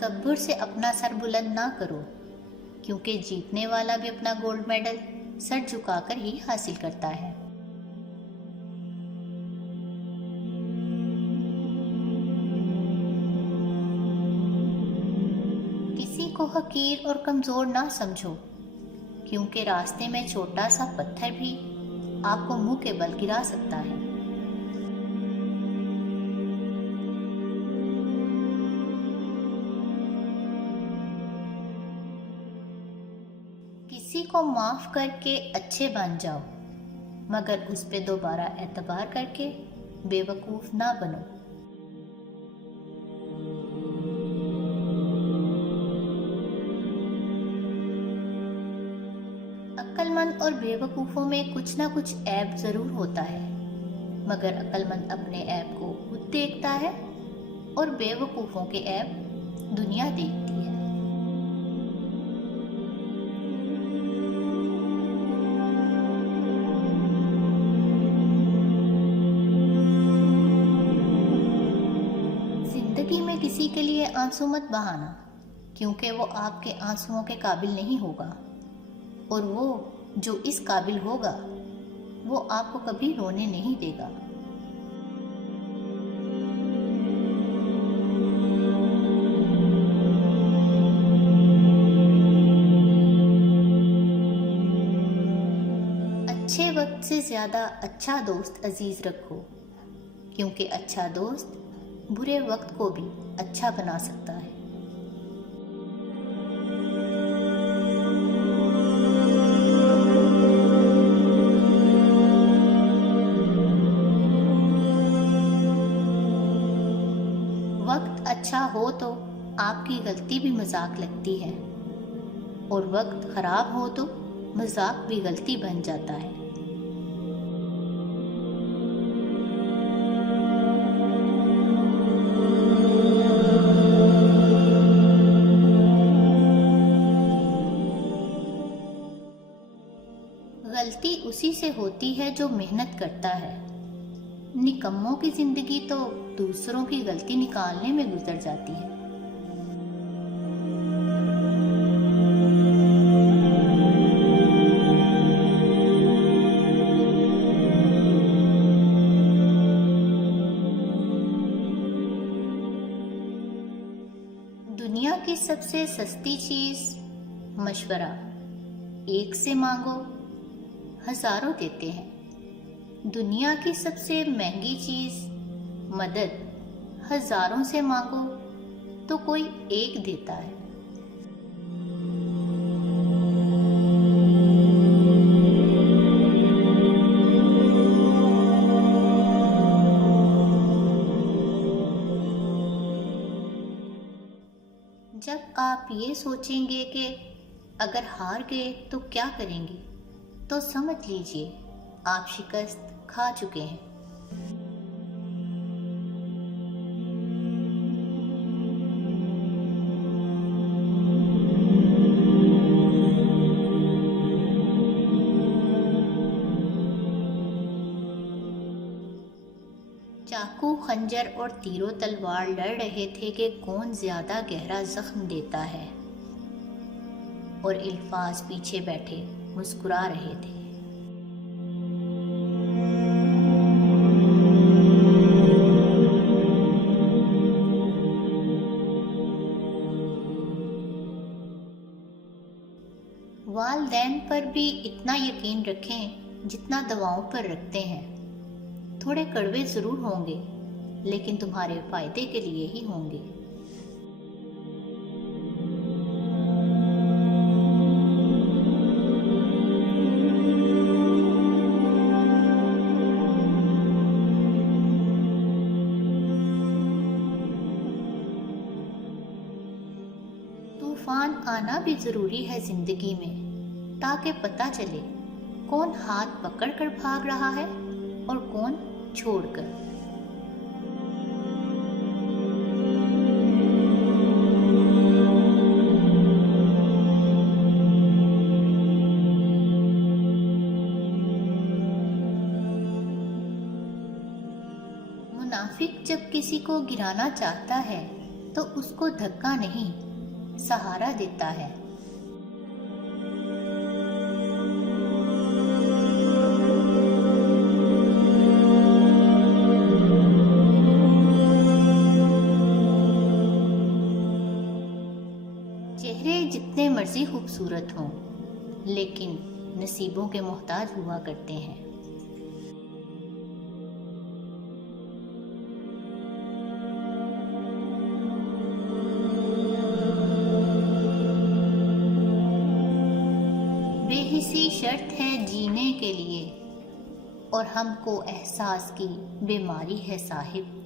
तकब्बुर से अपना सर बुलंद ना करो, क्योंकि जीतने वाला भी अपना गोल्ड मेडल सर झुकाकर ही हासिल करता है। किसी को हकीर और कमजोर ना समझो, क्योंकि रास्ते में छोटा सा पत्थर भी आपको मुंह के बल गिरा सकता है। किसी को माफ करके अच्छे बन जाओ, मगर उस पे दोबारा एतबार करके बेवकूफ ना बनो। अक्लमंद और बेवकूफों में कुछ ना कुछ ऐब जरूर होता है, मगर अक्लमंद अपने ऐब को खुद देखता है और बेवकूफों के ऐब दुनिया देखती है। जिंदगी में किसी के लिए आंसू मत बहाना, क्योंकि वो आपके आंसुओं के काबिल नहीं होगा, और वो जो इस काबिल होगा वो आपको कभी रोने नहीं देगा। अच्छे वक्त से ज्यादा अच्छा दोस्त अजीज रखो, क्योंकि अच्छा दोस्त बुरे वक्त को भी अच्छा बना सकता है। वक्त अच्छा हो तो आपकी गलती भी मजाक लगती है, और वक्त खराब हो तो मजाक भी गलती बन जाता है। गलती उसी से होती है जो मेहनत करता है। निकम्मों की जिंदगी तो दूसरों की गलती निकालने में गुजर जाती है। दुनिया की सबसे सस्ती चीज मशवरा, एक से मांगो हजारों देते हैं। दुनिया की सबसे महंगी चीज मदद, हजारों से मांगो तो कोई एक देता है। जब आप ये सोचेंगे कि अगर हार गए तो क्या करेंगे, तो समझ लीजिए आप शिकस्त खा चुके हैं। चाकू, खंजर और तीरों तलवार लड़ रहे थे कि कौन ज्यादा गहरा जख्म देता है, और इल्फाज पीछे बैठे मुस्कुरा रहे थे। वालदैन पर भी इतना यकीन रखें जितना दवाओं पर रखते हैं। थोड़े कड़वे जरूर होंगे, लेकिन तुम्हारे फायदे के लिए ही होंगे। तूफान आना भी जरूरी है जिंदगी में, ताकि पता चले कौन हाथ पकड़कर भाग रहा है और कौन छोड़कर। मुनाफिक जब किसी को गिराना चाहता है तो उसको धक्का नहीं, सहारा देता है। चेहरे जितने मर्जी खूबसूरत हों, लेकिन नसीबों के मोहताज हुआ करते हैं। बेहिसी शर्त है जीने के लिए, और हमको एहसास की बीमारी है साहिब।